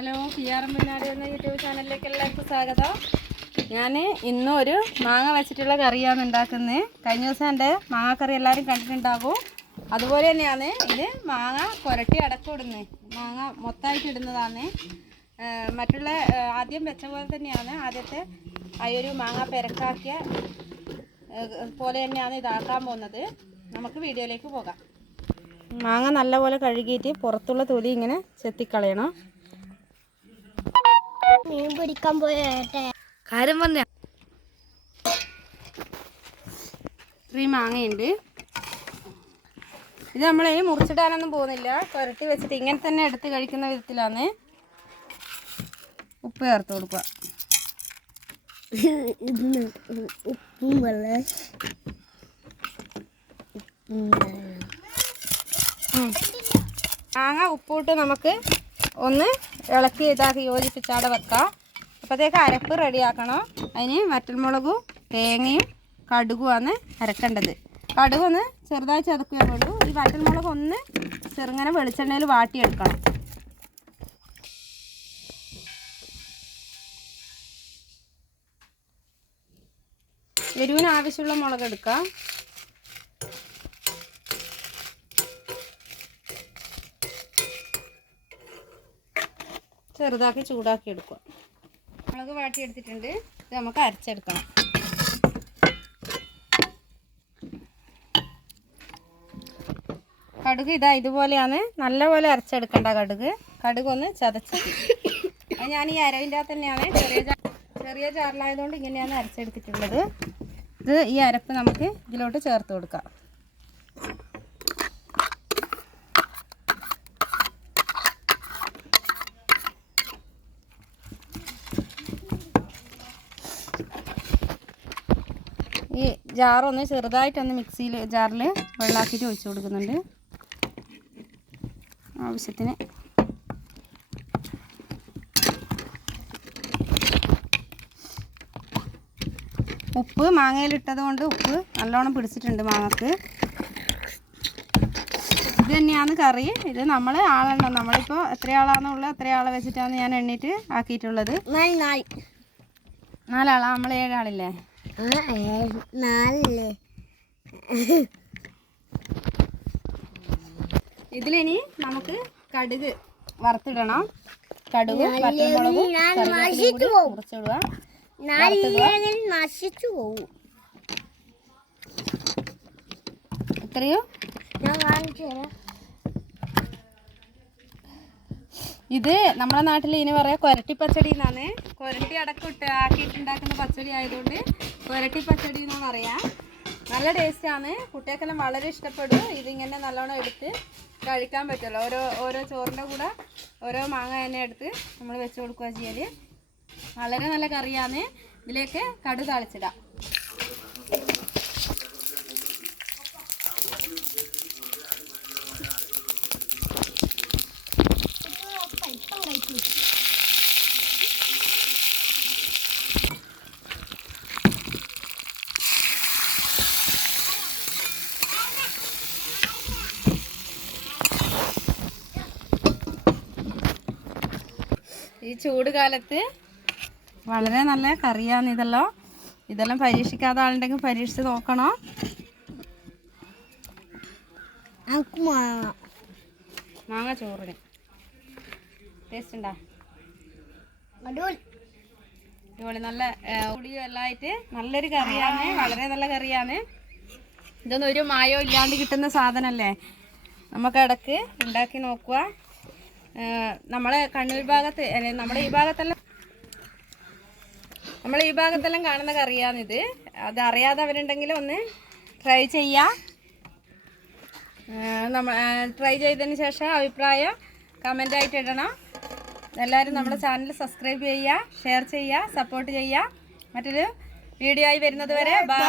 Hello P R M പിന്നാടി എന്ന YouTube ചാനലിലേക്ക് എല്ലാവർക്കും സ്വാഗതം. ഞാൻ ഇന്നും ഒരു മാങ്ങ വെച്ചിട്ടുള്ള കറിയാണ് ഉണ്ടാക്കുന്നത് കഴിഞ്ഞ ദിവസം എന്റെ മാങ്ങാക്കറി എല്ലാവരും കണ്ടിട്ടുണ്ടാകും. അതുപോലെ തന്നെയാണ് ഇത് മാങ്ങ പുരട്ടി അടക്കം മാങ്ങ മൊത്തമായിട്ട് ഇടുന്നതാണ് മറ്റുള്ള ആദ്യം വെച്ച പോലെ തന്നെയാണ് ആദ്യത്തെ ആ ഒരു മാങ്ങ പെരക്കാക്കിയ പോലെ തന്നെയാണ് ഇതാക്കാൻ പോകുന്നത്. നമുക്ക് വീഡിയോയിലേക്ക് പോകാം. മാങ്ങ നല്ലപോലെ കഴുകിയിട്ട് പുറത്തുള്ള തൊലി ഇങ്ങനെ ചെത്തിക്കളയണം. മീൻ പിടിക്കാൻ പോയേട്ടെ. കാര്യം പറഞ്ഞ. ഇത്രയും മാങ്ങയുണ്ട്. ഇത് നമ്മൾ മുറിച്ചിടാനൊന്നും പോകുന്നില്ല. പുരട്ടി വെച്ചിട്ട് ഇങ്ങനെ തന്നെ എടുത്ത് കഴിക്കുന്ന വിധത്തിലാണ് ഉപ്പ് ചേർത്ത് കൊടുക്കുക ഇന്ന് ഉപ്പും വെള്ളം. മാങ്ങ ഉപ്പിട്ട് നമുക്ക് ഒന്ന് ഇളക്കി ഇതാക്കി യോജിപ്പിച്ചാടെ വെക്കാം. അപ്പോഴത്തേക്ക് അരപ്പ് റെഡിയാക്കണം. അതിന് വറ്റൽമുളകും തേങ്ങയും കടുകുമാണ് അരക്കേണ്ടത്. കടുക് ഒന്ന് ചെറുതായി ചതക്കുകയേ ഉള്ളൂ ഈ വറ്റൽമുളക് ഒന്ന് ചെറുങ്ങനെ വെളിച്ചെണ്ണയിൽ വാട്ടിയെടുക്കണം. എരിവിന് ആവശ്യമുള്ള മുളക് എടുക്കാം. ചെറുതാക്കി ചൂടാക്കി എടുക്കുക മുളക് വാട്ടിയെടുത്തിട്ടുണ്ട്. ഇത് നമുക്ക് അരച്ചെടുക്കണം. കടുക് ഇതാ ഇതുപോലെയാണ്. നല്ലപോലെ അരച്ചെടുക്കേണ്ട കടുക്. കടുക് ഒന്ന് ചതച്ചിട്ട് അത് ഞാൻ ഈ അരവിന്റെ അകത്ത് തന്നെയാണ് ചെറിയ ചെറിയ ചാറിലായതുകൊണ്ട് ഇങ്ങനെയാണ് അരച്ചെടുത്തിട്ടുള്ളത്. ഇത് ഈ അരപ്പ് നമുക്ക് ഇതിലോട്ട് ചേർത്ത് കൊടുക്കാം ഈ ജാറൊന്ന് ചെറുതായിട്ടൊന്ന് മിക്സിയിൽ ജാറിൽ വെള്ളമാക്കിയിട്ട് ഒഴിച്ചു കൊടുക്കുന്നുണ്ട്. ആവശ്യത്തിന്. ഉപ്പ് മാങ്ങയിലിട്ടത് കൊണ്ട് ഉപ്പ് നല്ലോണം പിടിച്ചിട്ടുണ്ട് മാങ്ങക്ക്. ഇത് തന്നെയാണ് കറി. ഇത് നമ്മൾ ആളെണ്ണം നമ്മളിപ്പോൾ എത്ര ആളാണെന്നുള്ളത് എത്ര ആളെ വെച്ചിട്ടാണ് ഞാൻ എണ്ണീറ്റ് ആക്കിയിട്ടുള്ളത്? നാല് നാല്. നാലാളാ? നമ്മൾ ഏഴാളില്ലേ? നാലല്ലേ ഇതിലിനി നമുക്ക് കടുക് വറുത്തിടണം. കടുക് ഇത്രയോ നശിച്ചു പോവും എത്രയോ? ഞാൻ വാങ്ങിച്ചു തരാം. ഇത് നമ്മുടെ നാട്ടിൽ ഇനി പറയാം കൊരട്ടി പച്ചടി എന്നാണ് കൊരട്ടി അടക്കം ഇട്ട് ആക്കിയിട്ടുണ്ടാക്കുന്ന പച്ചടി ആയതുകൊണ്ട് കൊരട്ടി പച്ചടി എന്നാണ് പറയാം. നല്ല ടേസ്റ്റാണ് കുട്ടികൾക്കെല്ലാം വളരെ ഇഷ്ടപ്പെടും. ഇതിങ്ങനെ നല്ലോണം എടുത്ത് കഴിക്കാൻ പറ്റുമല്ലോ. ഓരോ ഓരോ ചോറിന്റെ കൂടെ ഓരോ മാങ്ങ തന്നെ എടുത്ത് നമ്മൾ വെച്ച് കൊടുക്കുക ചെയ്യൽ വളരെ നല്ല കറിയാണ്. ഇതിലേക്ക് കടു താളിച്ചിടാം. ഈ ചൂട് കാലത്ത് വളരെ നല്ല കറിയാണ് ഇതെല്ലാം. ഇതെല്ലാം പരീക്ഷിക്കാത്ത ആളുണ്ടെങ്കിൽ പരീക്ഷിച്ച് നോക്കണം. മാങ്ങ ചോറിന്. ടേസ്റ്റ് ഉണ്ടാ? അടിപൊളി. നല്ല പുളിയും എല്ലാം ആയിട്ട് നല്ലൊരു കറിയാണ്. വളരെ നല്ല കറിയാണ്. ഇതൊന്നും ഒരു മായോ ഇല്ലാണ്ട് കിട്ടുന്ന സാധനമല്ലേ? നമുക്ക് ഇടയ്ക്ക് ഉണ്ടാക്കി നോക്കുക. നമ്മളെ കണ്ണൂർ ഭാഗത്ത് നമ്മുടെ ഈ ഭാഗത്തെല്ലാം നമ്മളെ ഈ ഭാഗത്തെല്ലാം കാണുന്ന കറിയാണിത്. അത് അറിയാത്തവരുണ്ടെങ്കിൽ ഒന്ന് ട്രൈ ചെയ്യാം. ഏഹ് നമ്മ ട്രൈ ചെയ്തതിന് ശേഷം അഭിപ്രായം കമന്റ് ആയിട്ട് ഇടണം. എല്ലാവരും നമ്മുടെ ചാനൽ സബ്സ്ക്രൈബ് ചെയ്യുക ഷെയർ ചെയ്യുക സപ്പോർട്ട് ചെയ്യുക മറ്റൊരു വീഡിയോ ആയി വരുന്നത് വരെ ബൈ